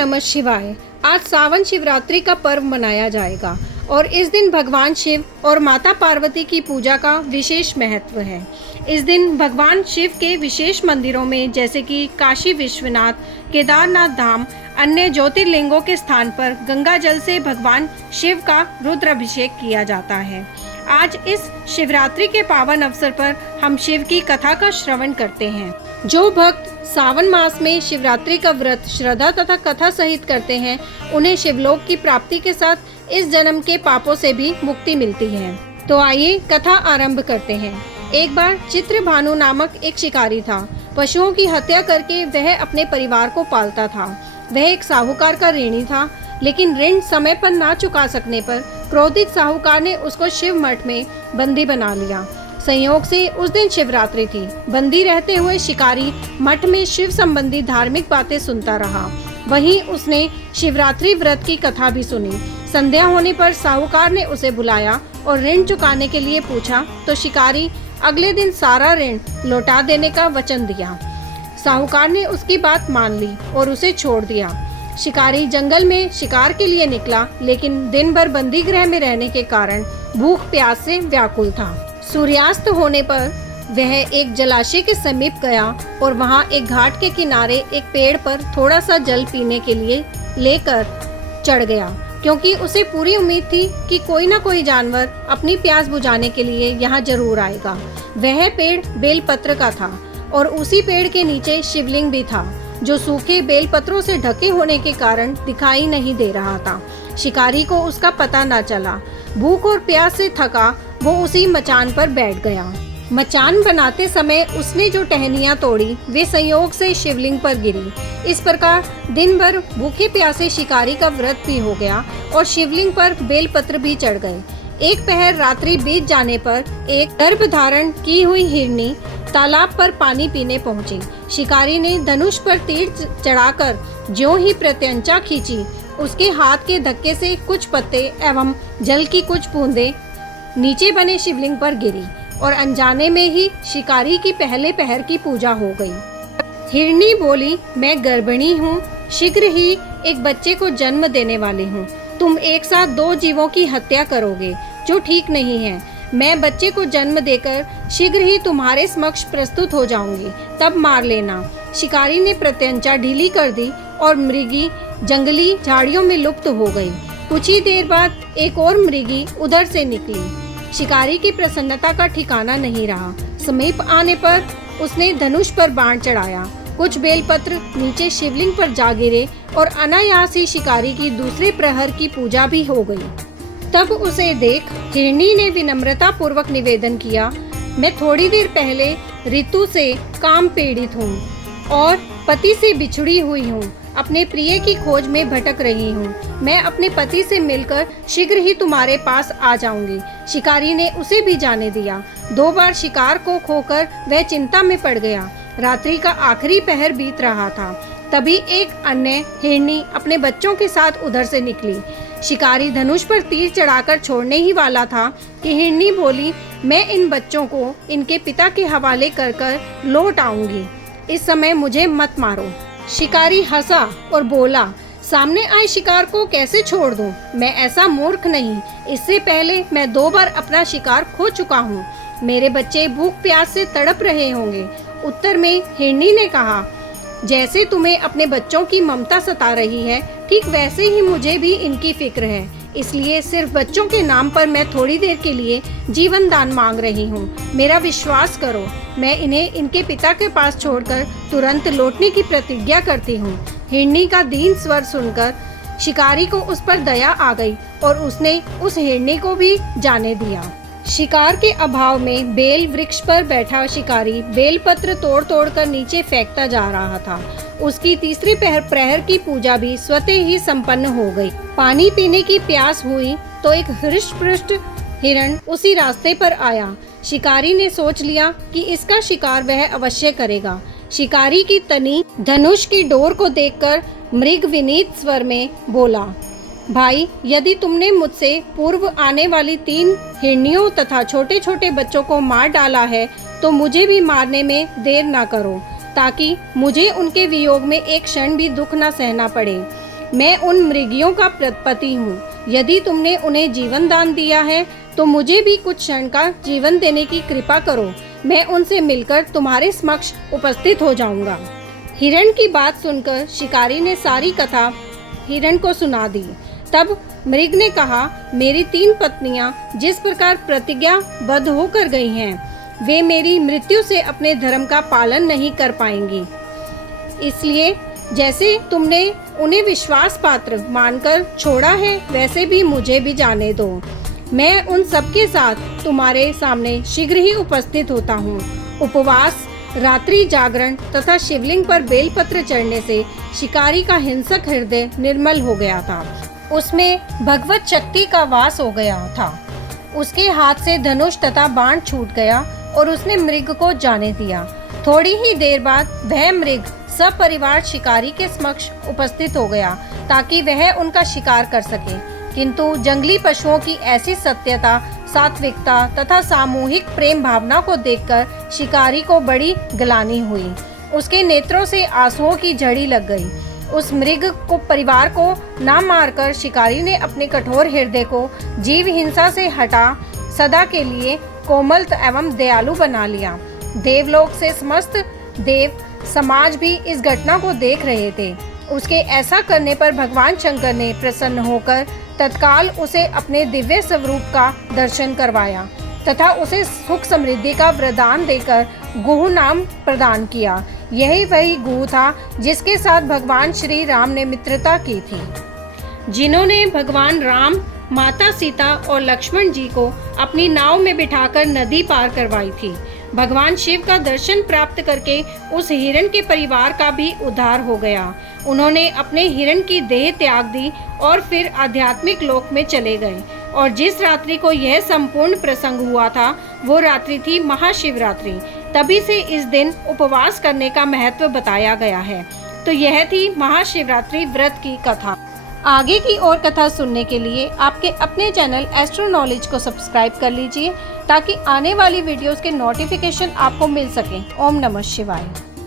नमः शिवाय। आज सावन शिवरात्रि का पर्व मनाया जाएगा और इस दिन भगवान शिव और माता पार्वती की पूजा का विशेष महत्व है। इस दिन भगवान शिव के विशेष मंदिरों में जैसे कि काशी विश्वनाथ, केदारनाथ धाम, अन्य ज्योतिर्लिंगों के स्थान पर गंगा जल से भगवान शिव का रुद्राभिषेक किया जाता है। आज इस शिवरात्रि के पावन अवसर पर हम शिव की कथा का श्रवण करते हैं। जो भक्त सावन मास में शिवरात्रि का व्रत श्रद्धा तथा कथा सहित करते हैं, उन्हें शिवलोक की प्राप्ति के साथ इस जन्म के पापों से भी मुक्ति मिलती है। तो आइए कथा आरंभ करते हैं। एक बार चित्रभानु नामक एक शिकारी था। पशुओं की हत्या करके वह अपने परिवार को पालता था। वह एक साहूकार का ऋणी था, लेकिन ऋण समय पर ना चुका सकने पर क्रोधित साहूकार ने उसको शिव मठ में बंदी बना लिया। संयोग से उस दिन शिवरात्रि थी। बंदी रहते हुए शिकारी मठ में शिव संबंधी धार्मिक बातें सुनता रहा। वहीं उसने शिवरात्रि व्रत की कथा भी सुनी। संध्या होने पर साहूकार ने उसे बुलाया और ऋण चुकाने के लिए पूछा तो शिकारी अगले दिन सारा ऋण लौटा देने का वचन दिया। साहूकार ने उसकी बात मान ली और उसे छोड़ दिया। शिकारी जंगल में शिकार के लिए निकला, लेकिन दिन भर बंदी गृह में रहने के कारण भूख प्यास से व्याकुल था। सूर्यास्त होने पर वह एक जलाशय के समीप गया और वहां एक घाट के किनारे एक पेड़ पर थोड़ा सा जल पीने के लिए लेकर चढ़ गया, क्योंकि उसे पूरी उम्मीद थी कि कोई न कोई जानवर अपनी प्यास बुझाने के लिए यहाँ जरूर आएगा। वह पेड़ बेलपत्र का था और उसी पेड़ के नीचे शिवलिंग भी था, जो सूखे बेलपत्रों से ढके होने के कारण दिखाई नहीं दे रहा था। शिकारी को उसका पता न चला। भूख और प्यास से थका वो उसी मचान पर बैठ गया। मचान बनाते समय उसने जो टहनियां तोड़ी वे संयोग से शिवलिंग पर गिरी। इस प्रकार दिन भर भूखे प्यासे शिकारी का व्रत भी हो गया और शिवलिंग पर बेलपत्र भी चढ़ गए। एक पहर रात्रि बीत जाने पर एक गर्भ धारण की हुई हिरनी तालाब पर पानी पीने पहुंची। शिकारी ने धनुष पर तीर चढ़ाकर ज्यों ही प्रत्यंचा खींची, उसके हाथ के धक्के से कुछ पत्ते एवं जल की कुछ बूंदें नीचे बने शिवलिंग पर गिरी और अनजाने में ही शिकारी की पहले पहर की पूजा हो गई। हिरनी बोली, मैं गर्भिणी हूँ, शीघ्र ही एक बच्चे को जन्म देने वाली हूँ। तुम एक साथ दो जीवों की हत्या करोगे, जो ठीक नहीं है। मैं बच्चे को जन्म देकर शीघ्र ही तुम्हारे समक्ष प्रस्तुत हो जाऊंगी, तब मार लेना। शिकारी ने प्रत्यंचा ढीली कर दी और मृगी जंगली झाड़ियों में लुप्त हो गई। कुछ ही देर बाद एक और मृगी उधर से निकली। शिकारी की प्रसन्नता का ठिकाना नहीं रहा। समीप आने पर उसने धनुष पर बाण चढ़ाया। कुछ बेलपत्र नीचे शिवलिंग पर जा गिरे और अनायास ही शिकारी की दूसरे प्रहर की पूजा भी हो गई। तब उसे देख हिरनी ने विनम्रता पूर्वक निवेदन किया, मैं थोड़ी देर पहले ऋतु से काम पीड़ित हूँ और पति से बिछड़ी हुई हूँ। अपने प्रिय की खोज में भटक रही हूँ। मैं अपने पति से मिलकर शीघ्र ही तुम्हारे पास आ जाऊंगी। शिकारी ने उसे भी जाने दिया। 2 बार शिकार को खोकर वह चिंता में पड़ गया। रात्रि का आखिरी पहर बीत रहा था। तभी एक अन्य हिरनी अपने बच्चों के साथ उधर से निकली। शिकारी धनुष पर तीर चढ़ाकर छोड़ने ही वाला था कि हिरनी बोली, मैं इन बच्चों को इनके पिता के हवाले कर लौट आऊंगी। इस समय मुझे मत मारो। शिकारी हंसा और बोला, सामने आए शिकार को कैसे छोड़ दूं? मैं ऐसा मूर्ख नहीं। इससे पहले मैं 2 बार अपना शिकार खो चुका हूँ। मेरे बच्चे भूख प्यास से तड़प रहे होंगे। उत्तर में हिरनी ने कहा, जैसे तुम्हें अपने बच्चों की ममता सता रही है, ठीक वैसे ही मुझे भी इनकी फिक्र है। इसलिए सिर्फ बच्चों के नाम पर मैं थोड़ी देर के लिए जीवन दान मांग रही हूँ। मेरा विश्वास करो, मैं इन्हें इनके पिता के पास छोड़कर तुरंत लौटने की प्रतिज्ञा करती हूँ। हिरनी का दीन स्वर सुनकर शिकारी को उस पर दया आ गई और उसने उस हिरनी को भी जाने दिया। शिकार के अभाव में बेल वृक्ष पर बैठा शिकारी बेलपत्र तोड़ तोड़ कर नीचे फेंकता जा रहा था। उसकी तीसरी प्रहर की पूजा भी स्वतः ही संपन्न हो गई। पानी पीने की प्यास हुई तो एक हृष्ट-पुष्ट हिरण उसी रास्ते पर आया। शिकारी ने सोच लिया कि इसका शिकार वह अवश्य करेगा। शिकारी की तनी धनुष की डोर को देखकर मृग विनीत स्वर में बोला, भाई, यदि तुमने मुझसे पूर्व आने वाली 3 हिरनियों तथा छोटे छोटे बच्चों को मार डाला है, तो मुझे भी मारने में देर ना करो, ताकि मुझे उनके वियोग में एक क्षण भी दुख न सहना पड़े। मैं उन मृगियों का पति हूँ। यदि तुमने उन्हें जीवन दान दिया है तो मुझे भी कुछ क्षण का जीवन देने की कृपा करो। मैं उनसे मिलकर तुम्हारे समक्ष उपस्थित हो जाऊंगा। हिरण की बात सुनकर शिकारी ने सारी कथा हिरण को सुना दी। तब मृग ने कहा, मेरी 3 पत्नियां जिस प्रकार प्रतिज्ञाबद्ध होकर गई हैं, वे मेरी मृत्यु से अपने धर्म का पालन नहीं कर पाएंगी। इसलिए जैसे तुमने उन्हें विश्वास पात्र मानकर छोड़ा है, वैसे भी मुझे भी जाने दो। मैं उन सबके साथ तुम्हारे सामने शीघ्र ही उपस्थित होता हूँ। उपवास, रात्रि जागरण तथा शिवलिंग पर बेलपत्र चढ़ने से शिकारी का हिंसक हृदय निर्मल हो गया था। उसमें भगवत शक्ति का वास हो गया था। उसके हाथ से धनुष तथा बाण छूट गया और उसने मृग को जाने दिया। थोड़ी ही देर बाद वह मृग सपरिवार शिकारी के समक्ष उपस्थित हो गया ताकि वह उनका शिकार कर सके। किंतु जंगली पशुओं की ऐसी सत्यता, सात्विकता तथा सामूहिक प्रेम भावना को देखकर शिकारी को बड़ी ग्लानि हुई। उसके नेत्रों से आंसुओं की झड़ी लग गई। उस मृग को परिवार को न मारकर शिकारी ने अपने कठोर हृदय को जीव हिंसा से हटा सदा के लिए कोमल एवं दयालु बना लिया। देवलोक से समस्त देव समाज भी इस घटना को देख रहे थे। उसके ऐसा करने पर भगवान शंकर ने प्रसन्न होकर तत्काल उसे अपने दिव्य स्वरूप का दर्शन करवाया तथा उसे सुख समृद्धि का वरदान देकर गुह नाम प्रदान किया। यही वही गुह था जिसके साथ भगवान श्री राम ने मित्रता की थी, जिन्होंने भगवान राम, माता सीता और लक्ष्मण जी को अपनी नाव में बिठाकर नदी पार करवाई थी। भगवान शिव का दर्शन प्राप्त करके उस हिरण के परिवार का भी उद्धार हो गया। उन्होंने अपने हिरण की देह त्याग दी और फिर आध्यात्मिक लोक में चले गए। और जिस रात्रि को यह संपूर्ण प्रसंग हुआ था, वो रात्रि थी महाशिवरात्रि। तभी से इस दिन उपवास करने का महत्व बताया गया है। तो यह थी महाशिवरात्रि व्रत की कथा। आगे की और कथा सुनने के लिए आपके अपने चैनल एस्ट्रो नॉलेज को सब्सक्राइब कर लीजिए ताकि आने वाली वीडियोस के नोटिफिकेशन आपको मिल सकें। ओम नमः शिवाय।